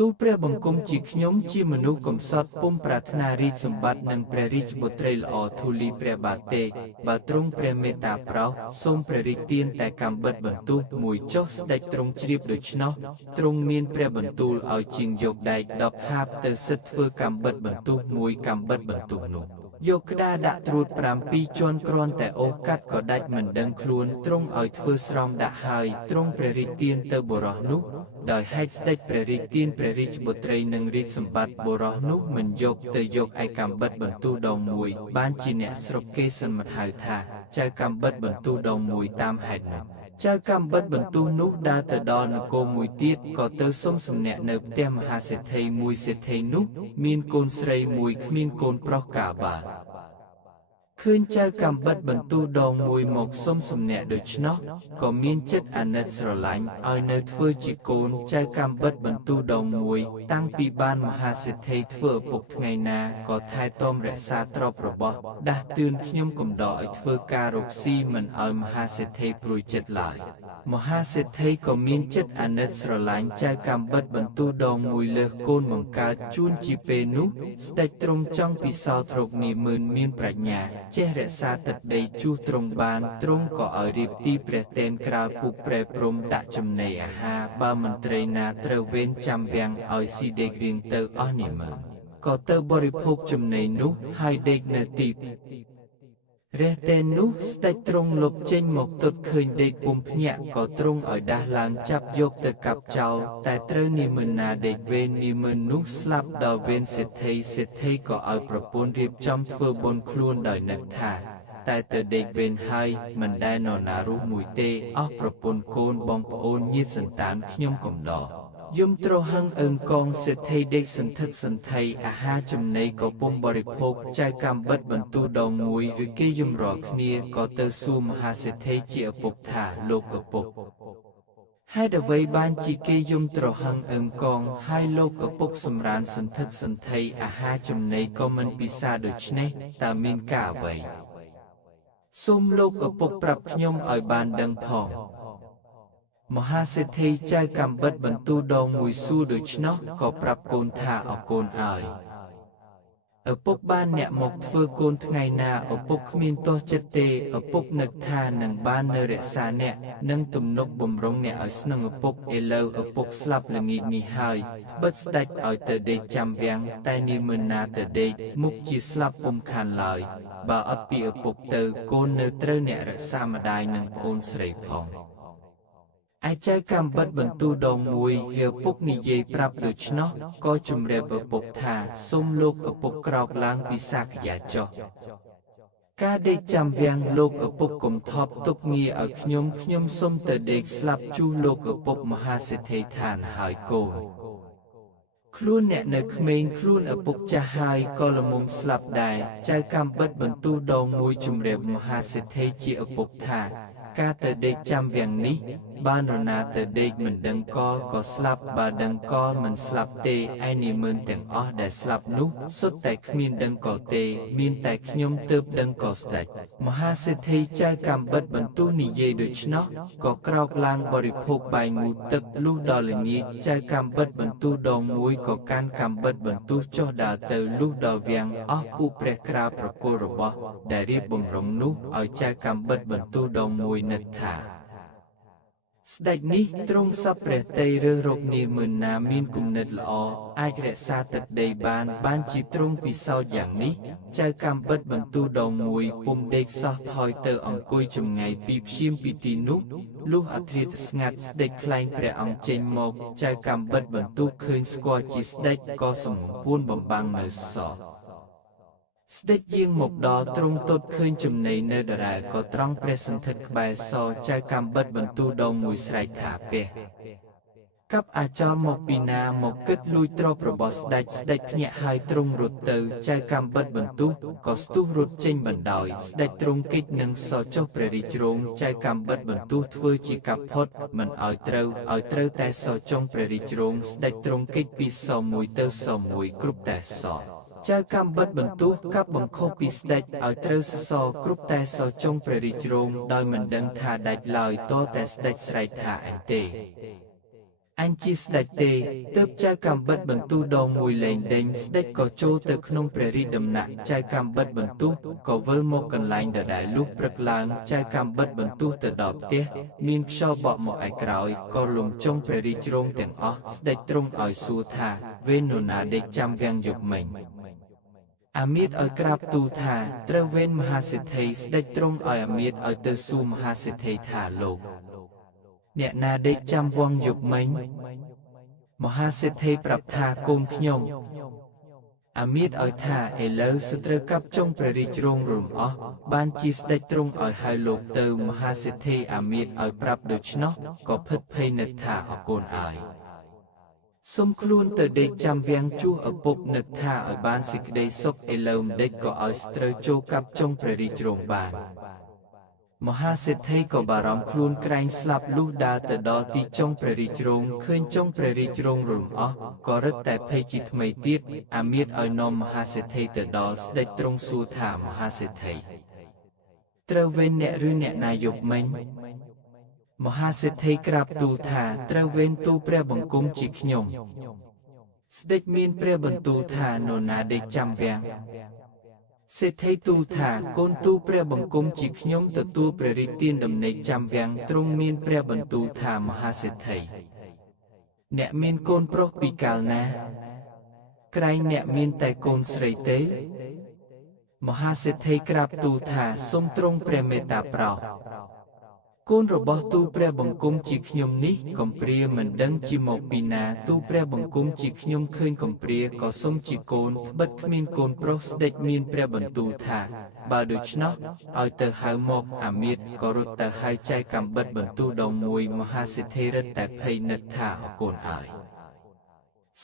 ទូលព្រះបង្គំជាខ្ញុំជាមនុស្សកំសត់ពុំប្រាថ្នារាជសម្បត្តិនិងព្រះរាជបុត្រីល្អធូលីព្រះបាទទេបើទ្រង់ព្រះមេត្តាប្រោសសូមព្រះរាជទានតែកាំបិតបន្ទុះមួយចុះស្ដេចទ្រង់ជ្រាបដូច្នោះទ្រង់មានព្រះបន្ទូលឲ្យជាងយកដែក10ហាបទៅសិតធ្វើកាំបិតបន្ទុះមួយកាំបិតបន្ទុះនោះយកក្តារដាក់ត្រួត7ជាន់គ្រាន់តែអូសកាត់ក៏ដាច់មិនដឹងខ្លួនទ្រង់ឲ្យធ្វើស្រោមដាក់ហើយទ្រង់ព្រះរាជទានទៅបុរសនោះដោយហេតុស្ដេចព្រះរាជទានព្រះរាជបុត្រីនិងរាជសម្បត្តិបុរសនោះមិនយកទៅយកឯកាំបិតបន្ទូដងមួយបានជាអ្នកស្រុកគេសន្មតហៅថាចៅកាំបិតបន្ទូដងមួយតាមហេតុនោះចៅកាំបិតបន្ទូនោះដើរទៅដល់នគរមួយទៀតក៏ទៅសុំសំណាក់នៅផ្ទះមហាសេដ្ឋីមួយសេដ្ឋីនោះមានកូនស្រីមួយគ្មានកូនប្រុសកាបាឃើញចៅកាំបិតបន្ទូដងមួយមកសុំសំណាក់ដូច្នោះក៏មានចិត្តអាណិតស្រឡាញ់ឲ្យនៅធ្វើជាកូនចៅកាំបិតបន្ទូដងមួយតាំងពីបានមហាសេដ្ឋីធ្វើឪពុកថ្ងៃណាក៏ថែទាំរក្សាទ្រព្យរបស់ដាស់តឿនខ្ញុំកំដរឲ្យធ្វើការរកស៊ីមិនឲ្យមហាសេដ្ឋីព្រួយចិត្តឡើយមហាសេដ្ឋីក៏មានចិត្តអាណិតស្រឡាញ់ចៅកាំបិតបន្ទូដងមួយលើសកូនបង្កើតជូនជាពេលនោះស្ដេចទ្រង់ចង់ពិសោធន៍រកនាម៉ឺនមានប្រាជ្ញាចេះរក្សាទឹកដីជួសទ្រង់បានទ្រង់ក៏ឲ្យរៀបទីព្រះទែនក្រៅពុកប្រែព្រំដាក់ចំណីអាហារបើមន្ត្រីណាត្រូវវេនចាំវាំងឲ្យស៊ីដេករៀងទៅអស់នាម៉ឺនក៏ទៅបរិភោគចំណីនោះហើយដេកនៅទីរះតែនោះស្ដេចទ្រង់លុបចេញមកទតឃើញដេកពុំភ្ញាក់ក៏ទ្រង់ឲ្យដាស់ឡើងចាប់យកទៅកាប់ចោលតែត្រូវនាម៉ឺនណាដេកវេននាម៉ឺននោះស្លាប់ដល់វេនសេដ្ឋីក៏ឲ្យប្រពន្ធរៀបចំធ្វើបុណ្យខ្លួនដោយនឹកថាតែទៅដេកវេនហើយមិនដែលនរណារស់មួយទេអស់ប្រពន្ធកូនបងប្អូនញាតិសន្តានខ្ញុំកំដរយំទ្រហឹងអឹងកងសេដ្ឋីដេកសន្ធឹកសន្ថៃអាហារចំណីក៏ពុំបរិភោគចៅកាំបិតបន្ទូដងមួយឬគេយំរាល់គ្នាក៏ទៅសួរមហាសេដ្ឋីជាឪពុកថាលោកឪពុកហេតុអ្វីបានជាគេយំទ្រហឹងអឹងកងហើយលោកឪពុកសម្រានសន្ធឹកសន្ធៃអាហារចំណីក៏មិនពិសាដូច្នេះតើមានការអ្វីសូមលោកឪពុកប្រាប់ខ្ញុំឲ្យបានដឹងផងមហាសេដ្ឋីចៅកាំបិតបន្ទូដងមួយសួរដូច្នោះក៏ប្រាប់កូនថាអរកូនឲ្យ ឪពុកបានអ្នកមកធ្វើកូនថ្ងៃណាឪពុកគ្មានទោសចិត្តទេឪពុកនឹកថានឹងបាននៅរក្សាអ្នកនិងទំនុកបំរុងអ្នកឲ្យស្នឹងឪពុកឥឡូវឪពុកស្លាប់ល្ងាចនេះហើយបិទស្ដេចឲ្យទៅដេកចាំវាំងតែនាមិនណាទៅដេកមុខជាស្លាប់ពុំខានឡើយបើអត់ពីឪពុកទៅកូននៅត្រូវអ្នករក្សាម្ដាយនិងប្អូនស្រីផងឯចៅកម្មបិតបន្ទូដងមួយវាឪពុកនិយាយប្រាប់ដូច្នោះក៏ជំរាបឪពុកថាសូមលោកឪពុកក្រោកឡើងពីសាកយាចុះការដេកចាំវាំងលោកឪពុកកុំថប់ទុកងារឲ្យខ្ញុំសូមទៅដេកស្លាប់ជួសលោកឪពុកមហាសេដ្ឋីឋានហើយកូនខ្លួនអ្នកនៅក្មេងខ្លួនឪពុកចាស់ហើយក៏ល្មមស្លាប់ដែរចៅកម្មបិតបន្ទូដងមួយជំរាបមហាសេដ្ឋីជាឪពុកថាការទៅដេកចាំវាំងនេះបាននរណាទៅដេកមិនដឹងក៏ស្លាប់បើដឹងក៏មិនស្លាប់ទេឯនាម៉ឺនទាំងអស់ដែលស្លាប់នោះសុទ្ធតែគ្មានដឹងក៏ទេមានតែខ្ញុំទើបដឹងក៏ស្ដេចមហាសេដ្ឋីចៅកម្មបិតបន្ទូនិយាយដូច្នោះក៏ក្រោកឡើងបរិភោគបាយងូតទឹកលុះដល់ល្ងាចចៅកម្មបិតបន្ទូដងមួយក៏កាន់កម្មបិតបន្ទូចុះដើរទៅលុះដល់វាំងអស់ពួកព្រះក្រាលប្រគល់របស់ដែលរៀបបំរុងនោះឲ្យចៅកម្មបិតបន្ទូដងមួយនឹកថាស្ដេចនេះទ្រង់សពព្រះតីរើសរកនាម៉ឺនណាមានគំនិតល្អអាចរក្សាទឹកដីបានជាទ្រង់ពិសោធន៍យ៉ាងនេះចៅកម្មបិតបន្ទូដងមួយពុំដេកសោះថយទៅអង្គុយចម្ងាយពីព្យាមពីទីនោះលុះអធិធស្ងាត់ស្ដេចខ្លែងព្រះអង្គចេញមកចៅកម្មបិតបន្ទូឃើញស្គាល់ជាស្ដេចក៏សំពួនបំបាំងនៅសោស្ដេចយាងមកដល់ទ្រង់ទតឃើញចំណីនៅដដែលក៏ត្រង់ព្រះសន្ធិដ្ឋក្បែរសចៅកម្មបិតបន្ទូដងមួយស្រែកថាព្រះកັບអាចរមកពីណាមកគិតលួចទ្រព្យរបស់ស្ដេចភ្ញាក់ហើយទ្រង់រត់ទៅចៅកម្មបិតបន្ទូក៏ស្ទុះរត់ចេញបណ្ដោយស្ដេចទ្រង់គិតនឹងសចុះព្រះរាជរោងចៅកម្មបិតបន្ទូធ្វើជាកັບផុតមិនឲ្យត្រូវតែសចុងព្រះរាជរោងស្ដេចទ្រង់គិតពីសមួយទៅសមួយគ្រប់តែសចៅកម្មបិតបន្ទូកាប់បង្ខុសពីស្ដេចឲ្យត្រូវសសរគ្រប់តែសចុងព្រះរាជរោងដោយមិនដឹងថាដាច់ឡើយតតែស្ដេចស្រែកថាអញទេអញជាស្ដេចទេទើបចៅកម្មបិតបន្ទូដងមួយលែងដេញស្ដេចក៏ចូលទៅក្នុងព្រះរាជដំណាក់ចៅកម្មបិតបន្ទូក៏វិលមកកន្លែងដដែលលុះព្រឹកឡើងចៅកម្មបិតបន្ទូទៅដល់ផ្ទះមានខ្យល់បក់មកឯក្រោយក៏លំចុងព្រះរាជរោងទាំងអស់ស្ដេចទ្រង់ឲ្យសួរថាវេននរណាដេកចាំវាំងយប់មិញអាមាត្យឲ្យក្រាបទូលថាត្រូវវេនមហាសេដ្ឋីស្ដេចទ្រង់ឲ្យអាមាត្យឲ្យទៅសួរមហាសេដ្ឋីថាលោកអ្នកណាដេកចាំវាំងយប់មិញមហាសេដ្ឋីប្រាប់ថាកូនខ្ញុំអាមាត្យឲ្យថាឥឡូវសត្រូវកាប់ចុងព្រះរាជរោងរំអស់បានជាស្ដេចទ្រង់ឲ្យហៅលោកទៅមហាសេដ្ឋីអាមាត្យឲ្យប្រាប់ដូច្នោះក៏ភិតភ័យនឹកថាអរគុណឲ្យសុំខ្លួនទៅដេកចាំវាំងជួសឪពុកនឹកថាឲ្យបានសេចក្តីសុខឥឡូវម្ដេចក៏ឲ្យស្ត្រូវចូលកាប់ចុងព្រះរាជរោងបានមហាសេដ្ឋីក៏បារម្ភខ្លួនក្រែងស្លាប់លុះដើរទៅដល់ទីចុងព្រះរាជរោងឃើញចុងព្រះរាជរោងរំអស់ក៏រឹតតែភ័យជាថ្មីទៀតអាមាត្យឲ្យនាំមហាសេដ្ឋីទៅដល់ស្ដេចទ្រង់សួរថាមហាសេដ្ឋីត្រូវវេនអ្នកឬអ្នកណាយប់មិញមហាសេដ្ឋីក្រាបទូលថាត្រូវវេនទូលព្រះបង្គំជាខ្ញុំស្ដេចមានព្រះបន្ទូលថានរណាដេកចាំវាំងសេដ្ឋីទូលថាកូនទូលព្រះបង្គំជាខ្ញុំទទួលព្រះរាជទានដំណេកចាំវាំងទ្រង់មានព្រះបន្ទូលថាមហាសេដ្ឋីអ្នកមានកូនប្រុសពីកាលណាក្រែងអ្នកមានតែកូនស្រីទេមហាសេដ្ឋីក្រាបទូលថាសូមទ្រង់ព្រះមេត្តាប្រោសកូនរបស់ទូលព្រះបង្គំជាខ្ញុំនេះកំព្រាមិនដឹងជាមកពីណាទូលព្រះបង្គំជាខ្ញុំឃើញកំព្រាក៏សុំជាកូនត្បិតគ្មានកូនប្រុសស្ដេចមានព្រះបន្ទូលថាបើដូច្នោះឲ្យទៅហៅមកអាមាត្យក៏រត់ទៅហៅចៅកម្មបិតបន្ទូលដងមួយមហាសេដ្ឋីរឹតតែភ័យនឹកថាអរគុណឲ្យ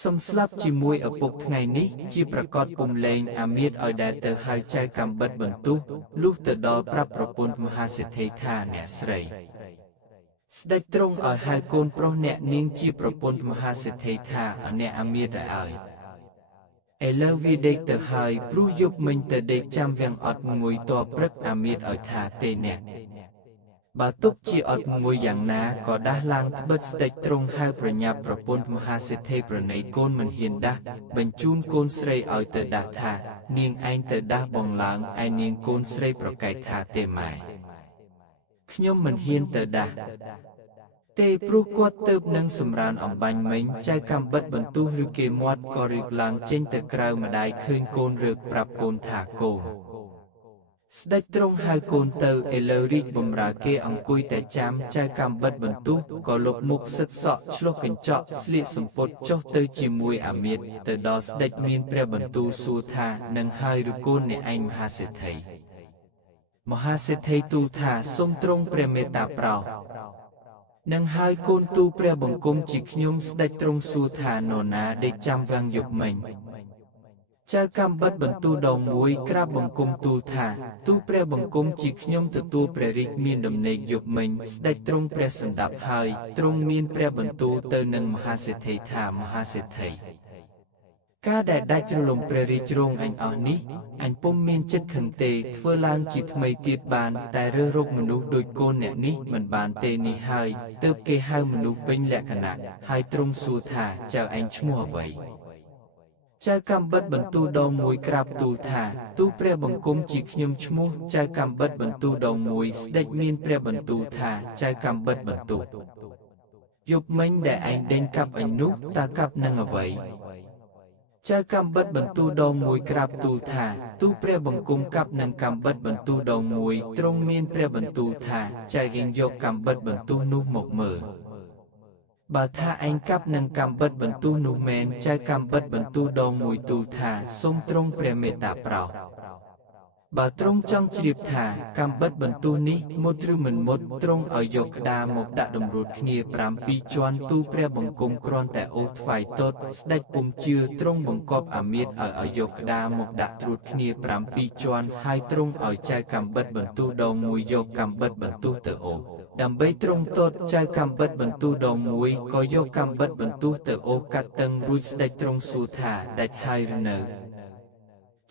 សុំស្លាប់ជាមួយឪពុកថ្ងៃនេះជាប្រកាសពុំលែងអាមាត្យឲ្យដែលទៅហៅចៅកម្មបិតបន្ទូលុះទៅដល់ប្រាប់ប្រពន្ធមហាសេដ្ឋីថាអ្នកស្រីស្ដេចទ្រង់ឲ្យហៅកូនប្រុសអ្នកនាងជាប្រពន្ធមហាសេដ្ឋីថាអ្នកអាមាត្យឲ្យឥឡូវវាដេកទៅហើយព្រោះយប់មិញទៅដេកចាំវាំងអត់ងុយតព្រឹកអាមាត្យឲ្យថាទេអ្នក បើទុកជាអត់មួយយ៉ាងណាក៏ដាស់ឡើងត្បិតស្ដេចទ្រង់ហៅប្រញាប់ប្រពន្ធមហាសេដ្ឋីប្រណីកូនមិនហ៊ានដាស់បញ្ជូនកូនស្រីឲ្យទៅដាស់ថានាងឯងទៅដាស់បងឡើងឯនាងកូនស្រីប្រកែកថាទេម៉ែខ្ញុំមិនហ៊ានទៅដាស់ទេព្រោះគាត់ទៅនឹងសម្រានអំបាញ់មិញចៅកំបិតបន្ទុះឬគេមាត់ក៏រៀបឡើងចេញទៅក្រៅម្ដាយឃើញកូនរើកប្រាប់កូនថាកូនស្ដេចទ្រង់ហៅកូនទៅឥឡូវរីកបំរើគេអង្គុយតែចាំចៅកំបិតបន្ទុះក៏លុបមុខសិតសក់ឆ្លុះកញ្ចក់ស្លៀកសំពត់ចុះទៅជាមួយអាមាត្យទៅដល់ស្ដេចមានព្រះបន្ទូលសួរថានឹងហើយឬកូនអ្នកឯងមហាសេដ្ឋីមហាសេដ្ឋីទូលថាសូមទ្រង់ព្រះមេត្តាប្រោសនឹងហើយកូនទូព្រះបង្គំជាខ្ញុំស្ដេចទ្រង់សួរថានរណាដេកចាំវាំងយប់មិញចៅកំបិតបន្ទូលដងមួយក្រាបបង្គំទូលថាទូព្រះបង្គំជាខ្ញុំទទួលព្រះរាជមានដំណេកយប់មិញស្ដេចទ្រង់ព្រះសម្ដាប់ហើយទ្រង់មានព្រះបន្ទូលទៅនឹងមហាសេដ្ឋីថាមហាសេដ្ឋីការដែលដាច់រលំព្រះរាជរងអញអស់នេះអញពុំមានចិត្តខឹងទេធ្វើឡើងជាថ្មីទៀតបានតែរើសរកមនុស្សដូចកូនអ្នកនេះមិនបានទេនេះហើយទើបគេហៅមនុស្សពេញលក្ខណៈហើយទ្រង់សួរថាចៅឯងឈ្មោះអ្វីចៅកំបិតបន្ទូលដងមួយក្រាបទូលថាទូព្រះបង្គំជាខ្ញុំឈ្មោះចៅកំបិតបន្ទូលដងមួយស្ដេចមានព្រះបន្ទូលថាចៅកំបិតបន្ទូលយប់មិញដែលឯងដេញកាប់អញនោះតើកាប់នឹងអ្វីចៅកំបិតបន្ទូលដងមួយក្រាបទូលថាទូព្រះបង្គំកាប់នឹងកំបិតបន្ទូលដងមួយទ្រង់មានព្រះបន្ទូលថាចៅយើងយកកំបិតបន្ទូលនោះមកមើលបើថាឯងកាប់នឹងកំបិតបន្ទូលនោះមែនចៅកំបិតបន្ទូលដងមួយទូលថាសូមទ្រង់ព្រះមេត្តាប្រោសបើទ្រង់ចង់ជ្រាបថាកំបិតបន្ទូលនេះមុតឬមិនមុតទ្រង់ឲ្យយកក្តារមកដាក់តម្រួតគ្នា7ជាន់ទូព្រះបង្គំគ្រាន់តែអូសថ្វាយទតស្ដេចពុំជឿទ្រង់បង្គាប់អាមាត្យឲ្យយកក្តារមកដាក់ត្រួតគ្នា7ជាន់ហើយទ្រង់ឲ្យចៅកំបិតបន្ទូលដងមួយយកកំបិតបន្ទូលទៅអូសដើម្បីទ្រង់ទតចៅកំបិតបន្ទូលដងមួយក៏យកកំបិតបន្ទូលទៅអូសកាត់តឹងរួចស្ដេចទ្រង់សួរថាដាច់ហើយឬនៅ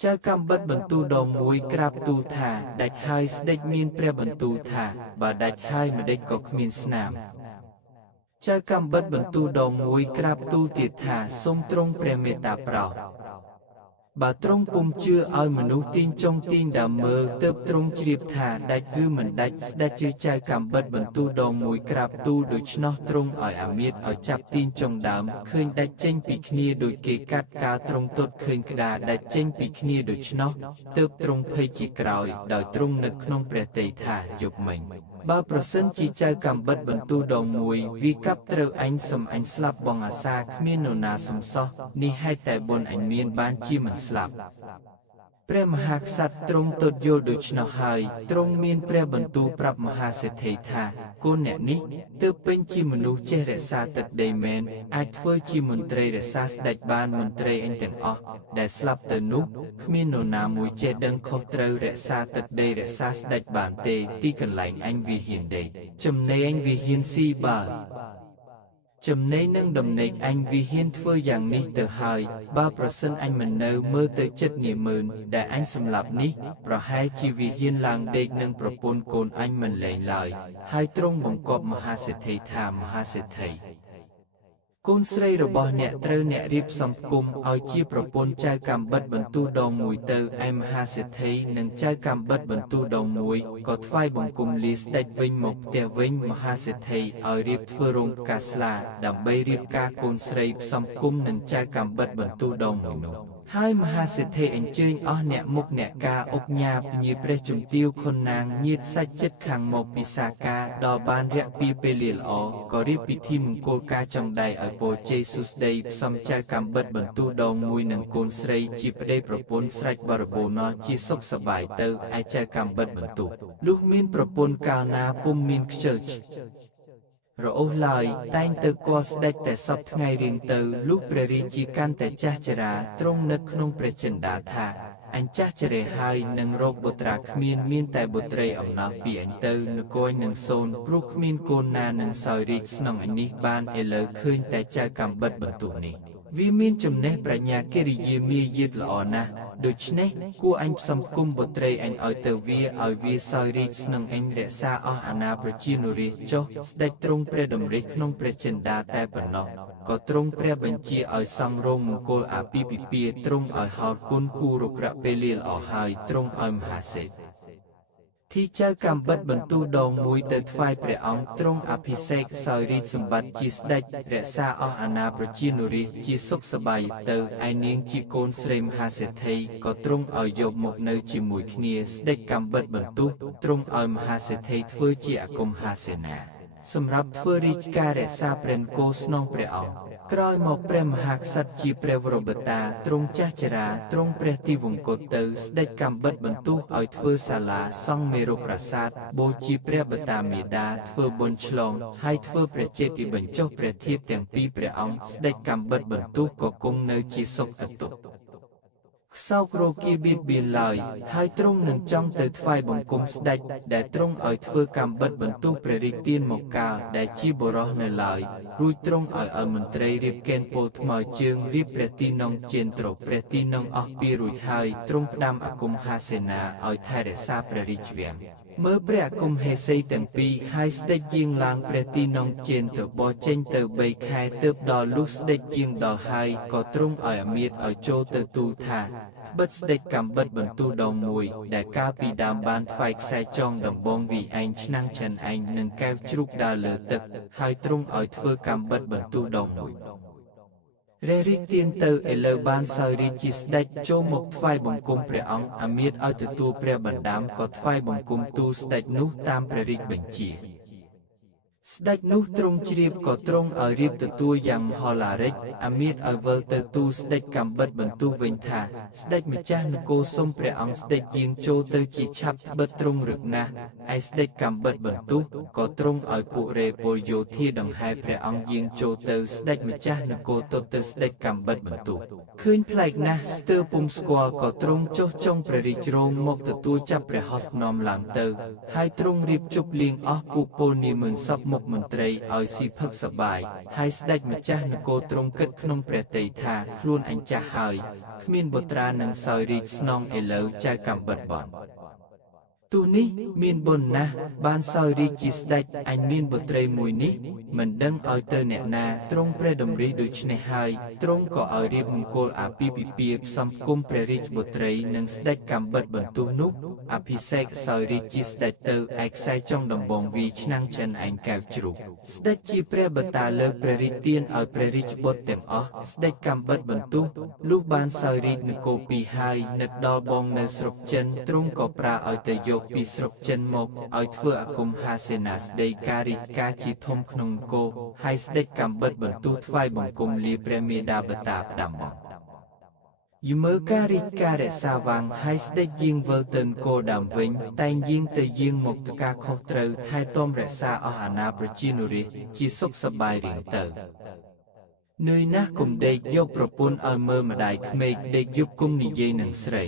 ចៅកំបិតបន្ទូលដងមួយក្រាបទូលថាដាច់ហើយស្ដេចមានព្រះបន្ទូលថាបើដាច់ហើយម្ដេចក៏គ្មានស្នាមចៅកំបិតបន្ទូលដងមួយក្រាបទូលទៀតថាសូមទ្រង់ព្រះមេត្តាប្រោសបើទ្រង់ពុំជឿឲ្យមនុស្សទាញចុងទាញដើមមើលទើបទ្រង់ជ្រាបថាដាច់ឬមិនដាច់ស្ដេចជឿចៅកំបិតបន្ទូលដងមួយក្រាបទូលដូច្នោះទ្រង់ឲ្យអាមាត្យឲ្យចាប់ទាញចុងដើមឃើញដាច់ចេញពីគ្នាដូចគេកាត់កាលទ្រង់ទតឃើញក្តារដាច់ចេញពីគ្នាដូច្នោះទើបទ្រង់ភ័យជាក្រោយដោយទ្រង់នឹកក្នុងព្រះទ័យថាយប់មិញបើប្រសិនជាចៅកំបិតបន្ទូលដងមួយវាកាប់ត្រូវអញសំអញស្លាប់បងអាសាគ្មាននរណាសំសោះនេះហេតុតែបុណ្យអញមានបានជាមិនស្លាប់ព្រះមហាក្សត្រទ្រង់ទតយល់ដូច្នោះហើយទ្រង់មានព្រះបន្ទូលប្រាប់មហាសេដ្ឋីថាកូនអ្នកនេះទើបពេញជាមនុស្សចេះរក្សាទឹកដីមែនអាចធ្វើជាមន្ត្រីរក្សាស្ដេចបានមន្ត្រីអញទាំងអស់ដែលស្លាប់ទៅនោះគ្មាននរណាមួយចេះដឹងខុសត្រូវរក្សាទឹកដីរក្សាស្ដេចបានទេទីកន្លែងអញវាហ៊ានដេកចំណេញអញវាហ៊ានស៊ីបើចំណេញនឹងដំណេកអញវាហ៊ានធ្វើយ៉ាងនេះទៅហើយបើប្រសិនអញមិននៅមើលទៅចិត្តងាមើលដែលអញសម្លាប់នេះប្រហែលជាវាហ៊ានឡើងដេកនឹងប្រពន្ធកូនអញមិនលែងឡើយហើយទ្រង់បង្គាប់មហាសេដ្ឋីថាមហាសេដ្ឋីកូនស្រីរបស់អ្នកត្រូវអ្នករៀបសំគុំឲ្យជាប្រពន្ធចៅកំបិតបន្ទូលដងមួយទៅឯមហាសេដ្ឋីនិងចៅកំបិតបន្ទូលដងមួយក៏ថ្វាយបង្គំលាស្ដេចវិញមកផ្ទះវិញមហាសេដ្ឋីឲ្យរៀបធ្វើរោងផ្កាស្លាដើម្បីរៀបការកូនស្រីផ្សំគុំនឹងចៅកំបិតបន្ទូលដងមួយនោះហើយមហាសេដ្ឋីអញ្ជើញអស់អ្នកមុខអ្នកការអុកញ៉ាពញាព្រះជំទាវខុនណាងញាតិសាច់ចិត្តខាងមកពិសាការដល់បានរយៈពេលលាល្អក៏រៀបពិធីមង្គលការចង់ដៃឲ្យពរជ័យសុស្ដីផ្សំចៅកំបិតបន្ទូលដងមួយនឹងកូនស្រីជាប្តីប្រពន្ធស្រេចបរិបូរណ៍ជាសុខសប្បាយទៅឯចៅកំបិតបន្ទូលលុះមានប្រពន្ធកាលណាពុំមានខ្ជិលរអូសឡើយតែងទៅគាល់ស្ដេចតែសពថ្ងៃរៀងទៅលុះព្រះរាជាកាន់តែចាស់ជរាទ្រង់នឹកក្នុងព្រះចិន្តាថាអញចាស់ជរាហើយនឹងរកបុត្រាគ្មានតែបុត្រីអំណោះពីអញទៅនគយនឹងសូនព្រោះគ្មានកូនណានឹងសោយរាជស្នងអញនេះបានឥឡូវឃើញតែចៅកំបិតបន្ទូលនេះវាមានចំណេះប្រាជ្ញាកិរិយាមាយាទល្អណាស់ ដូច្នេះគួរអញផ្សំគុំបុត្រីអញឲ្យទៅឲ្យវាសោយរីកស្នឹងអញរក្សាអស់អាណាប្រជានុរាស្ត្រចុះស្ដេចទ្រង់ព្រះតម្រិះក្នុងព្រះចិន្តាតែប៉ុណ្ណោះក៏ទ្រង់ព្រះបញ្ជាឲ្យសង់រោងមង្គលអាពាហ៍ពិពាហ៍ទ្រង់ឲ្យហោទគុណគូរុក្ខពេលលាល្អហើយទ្រង់ឲ្យមហាសេដ្ឋធីចៅកាំបិតបន្ទូលដងមួយទៅថ្វាយព្រះអង្គទ្រង់អភិសេកសោយរាជសម្បត្តិជាស្ដេចរក្សាអស់អាណាប្រជានុរាស្ត្រជាសុខសប្បាយទៅឯនាងជាកូនស្រីមហាសេដ្ឋីក៏ទ្រង់ឲ្យយកមកនៅជាមួយគ្នាស្ដេចកាំបិតបន្ទូលទ្រង់ឲ្យមហាសេដ្ឋីធ្វើជាអគមហាសេនាសម្រាប់ធ្វើរាជការរក្សាព្រះនគរស្នងព្រះអង្គក្រោយមកព្រះមហាក្សត្រជាព្រះវរបតាទ្រង់ចាស់ជរាទ្រង់ព្រះទីវង្គតទៅស្ដេចកាំបិតបន្ទូលឲ្យធ្វើសាលាសង់មេរុប្រាសាទបូជាព្រះបតាមេដាធ្វើបុណ្យឆ្លងហើយធ្វើព្រះចេតិយបញ្ចុះព្រះធាតុទាំងពីរព្រះអង្គស្ដេចកាំបិតបន្ទូលក៏គង់នៅជាសុខអតុខ្សោករោគាបៀតបៀនឡើយហើយទ្រង់នឹងចង់ទៅថ្វាយបង្គំស្ដេចដែលទ្រង់ឲ្យធ្វើកាំបិតបន្ទូលព្រះរាជទានមកកាលដែលជាបុរសនៅឡើយរួចទ្រង់ឲ្យមន្ត្រីរៀបកេណ្ឌពលថ្មើរជើងរៀបព្រះទីនងជេនត្រព្រះទីនងអស់ពីរួចហើយទ្រង់ផ្ដាំអគមហាសេនាឲ្យថែរក្សាព្រះរាជវាំងមើលព្រះអគមហេសីទាំងពីរហើយស្ដេចយាងឡើងព្រះទីនងជេនទៅបោះចេញទៅ3ខែទើបដល់លុះស្ដេចយាងដល់ហើយក៏ទ្រង់ឲ្យអមាត្យឲ្យចូលទៅទូលថាត្បិតស្ដេចកាំបិតបន្ទូលដងមួយដែលកាលពីដើមបានថ្វាយខ្សែចងដំបងវីឯងឆ្នាំងឆិនឯងនឹងកែវជ្រូកដើរលើទឹកហើយទ្រង់ឲ្យធ្វើកាំបិតបន្ទូលដងមួយរះរីកទានទៅឥឡូវបានសោយរាជជាស្ដេចចូលមកថ្វាយបង្គំព្រះអង្គអាមាត្យឲ្យទទួលព្រះបណ្ដាំក៏ថ្វាយបង្គំទូលស្ដេចនោះតាមព្រះរាជបញ្ជាស្ដេចនោះទ្រង់ជ្រាបក៏ទ្រង់ឲ្យរៀបទទួលយ៉ាងមហោឡារិកអាមាត្យឲ្យវិលទៅទូលស្ដេចកាំបិតបន្ទូលវិញថាស្ដេចម្ចាស់នគរសូមព្រះអង្គស្ដេចយាងចូលទៅជាឆាប់ត្បិតទ្រង់រឹកណាស់ឯស្ដេចកាំបិតបន្ទូលក៏ទ្រង់ឲ្យពួករេពលយោធាដង្ហែព្រះអង្គយាងចូលទៅស្ដេចម្ចាស់នគរទតទៅស្ដេចកាំបិតបន្ទូលឃើញប្លែកណាស់ស្ទើរពុំស្គាល់ក៏ទ្រង់ចុះចុងព្រះរាជរោងមកទទួលចាប់ព្រះហស្ថនាំឡើងទៅហើយទ្រង់រៀបជប់លៀងអស់ពួកពលនាមឺនសពមុខមន្ត្រីឲ្យស៊ីផឹកសប្បាយហើយស្ដេចម្ចាស់នគរទ្រង់គិតក្នុងព្រះទ័យថាខ្លួនអញចាស់ហើយគ្មានបុត្រានឹងសោយរាជស្នងឥឡូវចៅកាំបិតបងទូនេះមានបុណ្យណាស់បានសោយរាជជាស្ដេចអញមានបុត្រីមួយនេះមិនដឹងឲ្យទៅអ្នកណាទ្រង់ព្រះតម្រិះដូច្នេះហើយទ្រង់ក៏ឲ្យរៀបមង្គលអាពាហ៍ពិពាហ៍ផ្សំគុំព្រះរាជបុត្រីនិងស្ដេចកាំបិតបន្ទូលនោះអភិសេកសោយរាជជាស្ដេចទៅឯខ្សែចុងដំបងវីឆ្នាំងចិនឯងកែវជ្រូកស្ដេចជាព្រះបតាលើកព្រះរាជទានឲ្យព្រះរាជបុត្រទាំងអស់ស្ដេចកាំបិតបន្ទូលលុះបានសោយរាជនគរពីរហើយនឹកដល់បងនៅស្រុកចិនទ្រង់ក៏ប្រាឲ្យទៅយកពីស្រុកចិនមកឲ្យធ្វើអគមហាសេនាស្ដីការរាជការជាធំក្នុងនគរហើយស្ដេចកាំបិតបន្ទូលថ្វាយបង្គំលាព្រះមេដាបតាផ្ដាំមកយមើការរាជការរក្សាវាំងហើយស្ដេចយាងវិលទៅនគរដើមវិញតែងយាងទៅយាងមកទៅការខុសត្រូវថែទាំរក្សាអស់អាណាប្រជានុរាស្ត្រជាសុខសប្បាយរៀងទៅនឿយណាស់គុំដេកយកប្រពន្ធឲ្យមើលម្ដាយក្មេកដេកយប់គុំនិយាយនឹងស្រី